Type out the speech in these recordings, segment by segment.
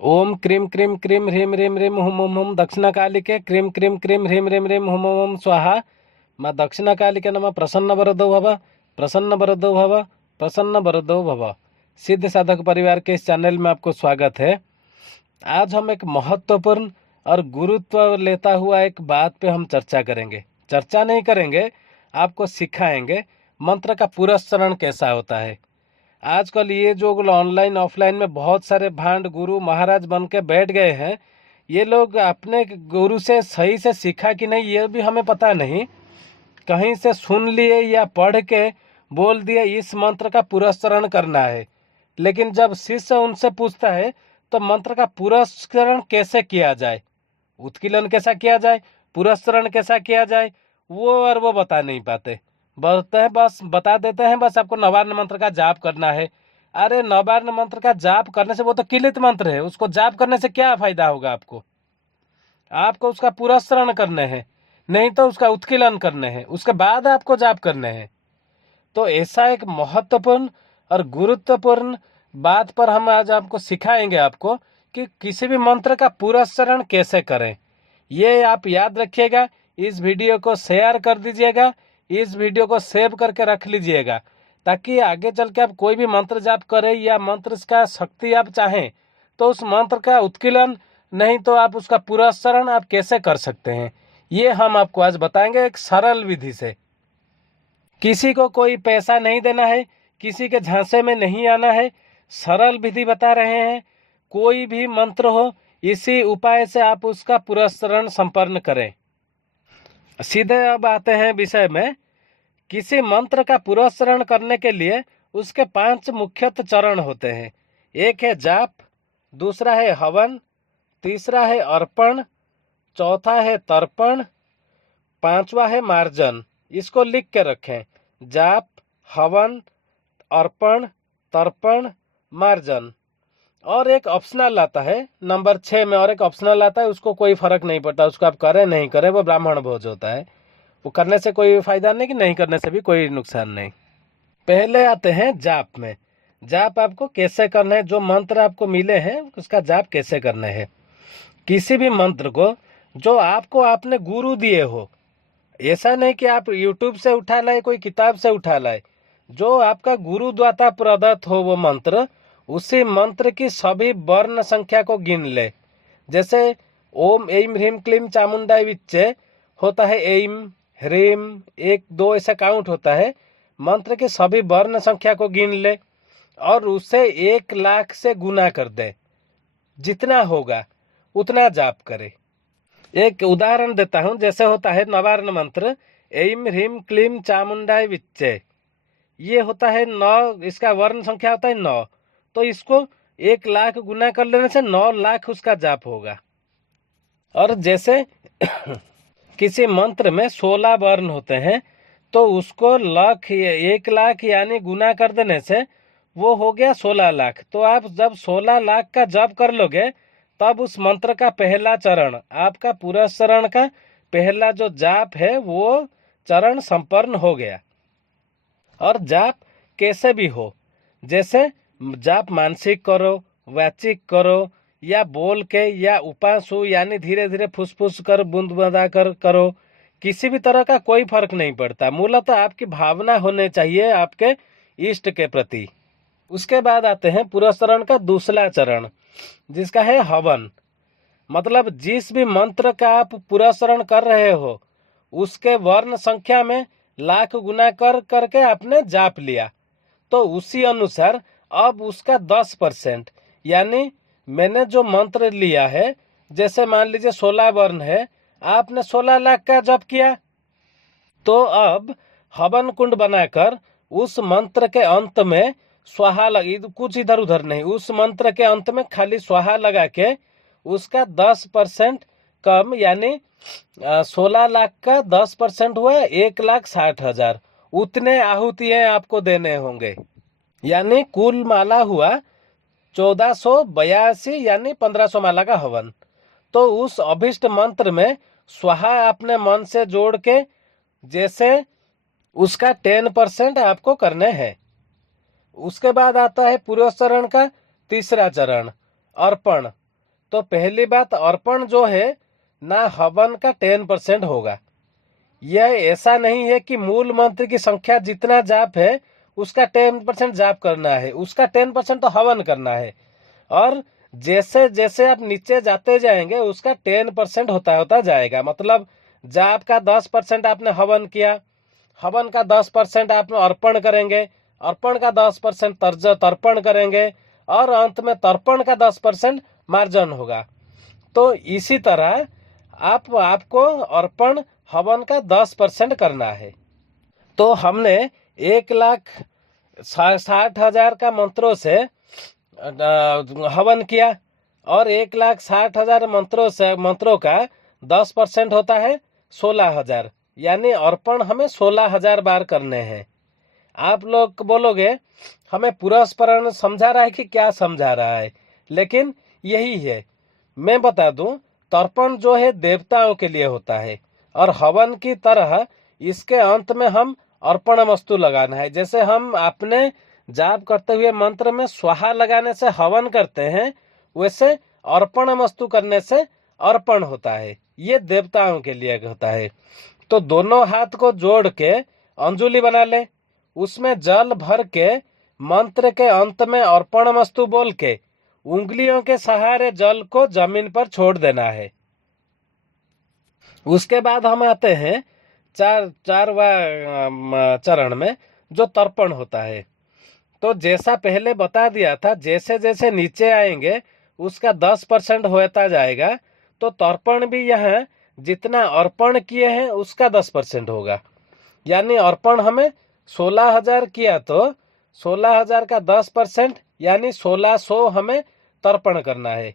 ओम cream cream cream ह्रीम ह्रीम ह्रीम हुम हुम हुम दक्षिणकालिके क्रीम क्रीम क्रीम ह्रीम ह्रीम ह्रीम हुम हुम हुम स्वाहा। माँ दक्षिणकालिके नमः। प्रसन्न वरदो भव, प्रसन्न वरदो भव, प्रसन्न वरदो भव। सिद्ध साधक परिवार के इस चैनल में आपको स्वागत है। आज हम एक महत्वपूर्ण और गुरुत्व लेता हुआ एक बात पे हम चर्चा करेंगे। चर्चा नहीं करेंगे, आपको सिखाएंगे मंत्र का पुरस्चरण कैसा होता है। आजकल ये जो ऑनलाइन ऑफलाइन में बहुत सारे भांड गुरु महाराज बन के बैठ गए हैं, ये लोग अपने गुरु से सही से सीखा कि नहीं ये भी हमें पता नहीं। कहीं से सुन लिए या पढ़ के बोल दिए इस मंत्र का पुरस्चरण करना है, लेकिन जब शिष्य उनसे पूछता है तो मंत्र का पुरस्चरण कैसे किया जाए, उत्कीलन कैसा किया जाए, पुरस्चरण कैसा किया जाए, वो बता नहीं पाते। बोलते हैं बस बता देते हैं बस आपको नवार्ण मंत्र का जाप करना है। अरे नवार्ण मंत्र का जाप करने से, वो तो किलित मंत्र है, उसको जाप करने से क्या फायदा होगा आपको। आपको उसका पुरस्चरण करने हैं, नहीं तो उसका उत्कीलन करने हैं, उसके बाद आपको जाप करने हैं। तो ऐसा एक महत्वपूर्ण और गुरुत्वपूर्ण बात पर हम आज आपको सिखाएंगे आपको कि किसी भी मंत्र का पुरस्चरण कैसे करें। ये आप याद रखिएगा, इस वीडियो को शेयर कर दीजिएगा, इस वीडियो को सेव करके रख लीजिएगा, ताकि आगे चल के आप कोई भी मंत्र जाप करें या मंत्र का शक्ति आप चाहें तो उस मंत्र का उत्कीलन नहीं तो आप उसका पुरस्चरण आप कैसे कर सकते हैं, ये हम आपको आज बताएंगे एक सरल विधि से। किसी को कोई पैसा नहीं देना है, किसी के झांसे में नहीं आना है, सरल विधि बता रहे हैं। कोई भी मंत्र हो, इसी उपाय से आप उसका पुरस्चरण संपन्न करें। सीधे अब आते हैं विषय में। किसी मंत्र का पुरस्चरण करने के लिए उसके 5 मुख्यतः चरण होते हैं। एक है जाप, दूसरा है हवन, तीसरा है अर्पण, चौथा है तर्पण, पांचवा है मार्जन। इसको लिख के रखें, जाप, हवन, अर्पण, तर्पण, मार्जन। और एक ऑप्शनल आता है नंबर 6 में, और एक ऑप्शनल आता है, उसको कोई फर्क नहीं पड़ता, उसको आप करें नहीं करें, वो ब्राह्मण भोज होता है। वो करने से कोई फायदा नहीं कि नहीं करने से भी कोई नुकसान नहीं। पहले आते हैं जाप में। जाप आपको कैसे करना है, जो मंत्र आपको मिले हैं उसका जाप कैसे करना है। किसी भी मंत्र को जो आपको आपने गुरु दिए हो, ऐसा नहीं कि आप यूट्यूब से उठा लाए, कोई किताब से उठा लाए, जो आपका गुरु द्वारा प्रदत्त हो वो मंत्र, उसी मंत्र की सभी वर्ण संख्या को गिन ले। जैसे ओम ऐं ह्रीं क्लीं चामुंडाय विच्चे होता है, ऐं ह्रीं 1 2 ऐसा काउंट होता है। मंत्र की सभी वर्ण संख्या को गिन ले और उसे 1,00,000 से गुना कर दे, जितना होगा उतना जाप करे। एक उदाहरण देता हूं, जैसे होता है नवार्ण मंत्र ऐं ह्रीं क्लीं चामुंडाय विच्चे, ये होता है 9, इसका वर्ण संख्या होता है 9, तो इसको 1,00,000 गुना कर लेने से 9,00,000 उसका जाप होगा। और जैसे किसी मंत्र में 16 वर्ण होते हैं, तो उसको 1,00,000 यानी गुना कर देने से वो हो गया 16,00,000। तो आप जब 16,00,000 का जाप कर लोगे, तब उस मंत्र का पहला चरण, आपका पुरस्चरण का पहला जो जाप है वो चरण संपन्न हो गया। और जाप कैसे भी हो, जैसे जाप मानसिक करो, वाचिक करो, या बोल के, या उपासु यानी धीरे धीरे फुसफुस कर बूंद बूंदा कर करो, किसी भी तरह का कोई फर्क नहीं पड़ता। मूलतः आपकी भावना होने चाहिए आपके इष्ट के प्रति। उसके बाद आते हैं पुरस्चरण का दूसरा चरण, जिसका है हवन। मतलब जिस भी मंत्र का आप पुरस्चरण कर रहे हो, उसके वर्ण संख्या में 1,00,000 गुना कर करके आपने जाप लिया, तो उसी अनुसार अब उसका 10%, यानी मैंने जो मंत्र लिया है, जैसे मान लीजिए 16 वर्ण है, आपने 16,00,000 का जप किया, तो अब हवन कुंड बनाकर उस मंत्र के अंत में स्वाहा लगी, कुछ इधर उधर नहीं, उस मंत्र के अंत में खाली स्वाहा लगा के उसका 10% कम, यानी 16,00,000 का 10% हुआ 1,60,000, उतने आहुतियां आपको देने होंगे। यानी कुल माला हुआ 1482, यानी 1500 माला का हवन। तो उस अभिष्ट मंत्र में स्वाहा अपने मन से जोड़ के जैसे उसका 10% आपको करने हैं। उसके बाद आता है पुरस्चरण का तीसरा चरण, अर्पण। तो पहली बात, अर्पण जो है ना हवन का 10% होगा। यह ऐसा नहीं है कि मूल मंत्र की संख्या जितना जाप है उसका 10% जाप करना है, उसका 10% तो हवन करना है। और जैसे जैसे आप नीचे जाते जाएंगे उसका 10% होता जाएगा। मतलब जाप का 10% आपने हवन किया, हवन का 10% आप अर्पण करेंगे, अर्पण का 10% तर्पण करेंगे, और अंत में तर्पण का 10% मार्जन होगा। तो इसी तरह आपको अर्पण हवन का 10% करना है। तो हमने 1,60,000 का मंत्रों से हवन किया, और 1,60,000 मंत्रों का 10% होता है 16,000, यानी अर्पण हमें 16,000 बार करने हैं। आप लोग बोलोगे हमें पुरस्परण समझा रहा है कि क्या समझा रहा है, लेकिन यही है। मैं बता दूं, तर्पण जो है देवताओं के लिए होता है, और हवन की तरह इसके अंत में हम अर्पण वस्तु लगाना है। जैसे हम अपने जाप करते हुए मंत्र में स्वाहा लगाने से हवन करते हैं, वैसे अर्पण वस्तु करने से अर्पण होता है। ये देवताओं के लिए होता है। तो दोनों हाथ को जोड़ के अंजुलि बना ले, उसमें जल भर के मंत्र के अंत में अर्पण वस्तु बोल के उंगलियों के सहारे जल को जमीन पर छोड़ देना है। उसके बाद हम आते हैं चारवा चरण में, जो तर्पण होता है। तो जैसा पहले बता दिया था, जैसे जैसे नीचे आएंगे उसका 10% होता जाएगा। तो तर्पण भी यहाँ जितना अर्पण किए हैं उसका 10% होगा। यानी अर्पण हमें 16,000 किया तो 16,000 का 10% यानी 1,600 हमें तर्पण करना है।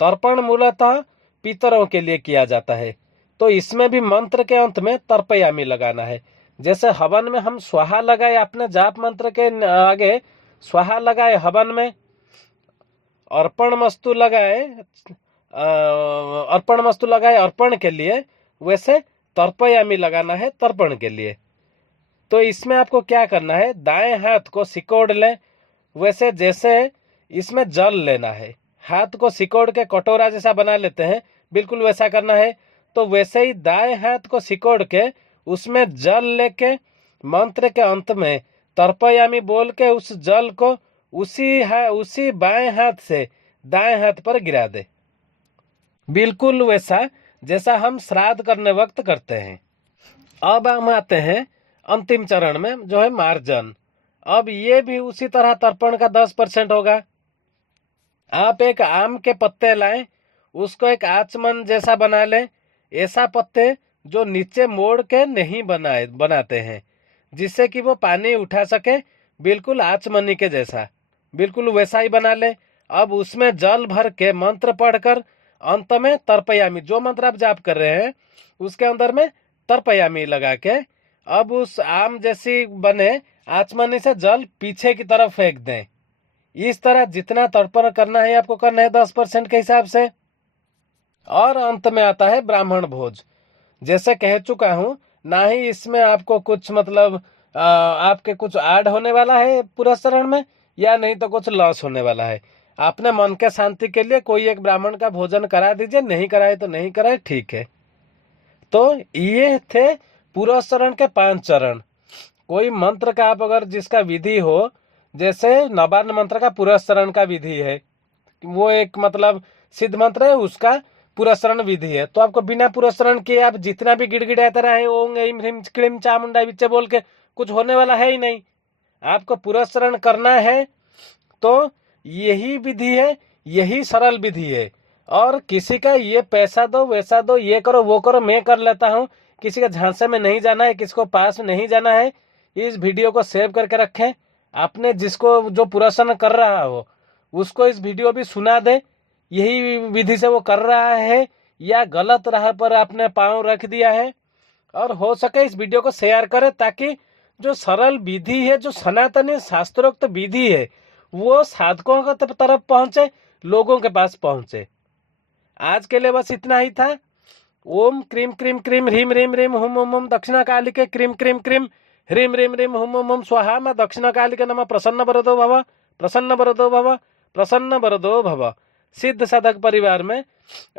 तर्पण मूलतः पितरों के लिए किया जाता है। तो इसमें भी मंत्र के अंत में तर्पयामी लगाना है। जैसे हवन में हम स्वाहा लगाए, अपने जाप मंत्र के आगे स्वाहा लगाए हवन में, अर्पण वस्तु लगाए अर्पण के लिए, वैसे तर्पयामी लगाना है तर्पण के लिए। तो इसमें आपको क्या करना है, दाएं हाथ को सिकोड़ लें, वैसे जैसे इसमें जल लेना है। हाथ को सिकोड़ के कटोरा जैसा बना लेते हैं, बिल्कुल वैसा करना है। तो वैसे ही दाएं हाथ को सिकोड़ के उसमें जल लेके मंत्र के अंत में तर्पयामी बोल के उस जल को उसी बाएं हाथ से दाएं हाथ पर गिरा दे, बिल्कुल वैसा जैसा हम श्राद्ध करने वक्त करते हैं। अब हम आते हैं अंतिम चरण में, जो है मार्जन। अब ये भी उसी तरह तर्पण का 10% होगा। आप एक आम के पत्ते लाएं, उसको एक आचमन जैसा बना लें। ऐसा पत्ते जो नीचे मोड़ के नहीं बनाते हैं, जिससे कि वो पानी उठा सके, बिल्कुल आचमनी के जैसा, बिल्कुल वैसा ही बना लें। अब उसमें जल भर के मंत्र पढ़कर अंत में तर्पयामी, जो मंत्र आप जाप कर रहे हैं उसके अंदर में तर्पयामी लगा के अब उस आम जैसी बने आचमनी से जल पीछे की तरफ फेंक दें। इस तरह जितना तर्पण करना है आपको करना है 10% के हिसाब से। और अंत में आता है ब्राह्मण भोज। जैसे कह चुका हूं, ना ही इसमें आपको कुछ मतलब आपके कुछ ऐड होने वाला है पूरा चरण में, या नहीं तो कुछ लॉस होने वाला है। आपने मन के शांति के लिए कोई एक ब्राह्मण का भोजन करा दीजिए, नहीं कराए तो नहीं कराए, ठीक है। तो ये थे पूरा चरण के 5 चरण। कोई मंत्र का आप अगर जिसका विधि हो, जैसे नवान्न मंत्र का पुरस्चरण का विधि है, वो एक मतलब सिद्ध मंत्र है, उसका पुरस्चरण विधि है। तो आपको बिना पुरस्चरण किए आप जितना भी गिड़गिड़ाते रहे ओम ऐम ह्रीम क्लीम चामुंडा बिच्चे बोल के, कुछ होने वाला है ही नहीं। आपको पुरस्चरण करना है तो यही विधि है, यही सरल विधि है। और किसी का ये पैसा दो वैसा दो, ये करो वो करो, मैं कर लेता हूँ, किसी का झांसे में नहीं जाना है, किसी को पास में नहीं जाना है। इस वीडियो को सेव करके रखें। आपने जिसको जो पुरस्चरण कर रहा हो उसको इस वीडियो भी सुना दे, यही विधि से वो कर रहा है या गलत राह पर आपने पांव रख दिया है। और हो सके इस वीडियो को शेयर करें, ताकि जो सरल विधि है, जो सनातनी शास्त्रोक्त विधि है, वो साधकों की तरफ पहुंचे, लोगों के पास पहुंचे। आज के लिए बस इतना ही था। ओम क्रीम क्रीम क्रीम ह्रीम ह्रीम ह्रीम हुम हुम हुम दक्षिणा कालिके क्रीम क्रीम क्रीम ह्रीम ह्रीम ह्रीम हुम हुम हुम स्वाहा। मैं दक्षिणा कालिके नमः। प्रसन्न वरदो भव, प्रसन्न वरदो भव, प्रसन्न वरदो भव। सिद्ध साधक परिवार में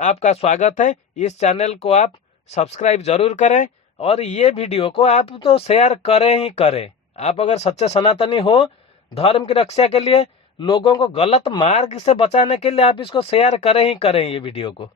आपका स्वागत है। इस चैनल को आप सब्सक्राइब जरूर करें और ये वीडियो को आप तो शेयर करें ही करें। आप अगर सच्चे सनातनी हो, धर्म की रक्षा के लिए, लोगों को गलत मार्ग से बचाने के लिए आप इसको शेयर करें ही करें ये वीडियो को।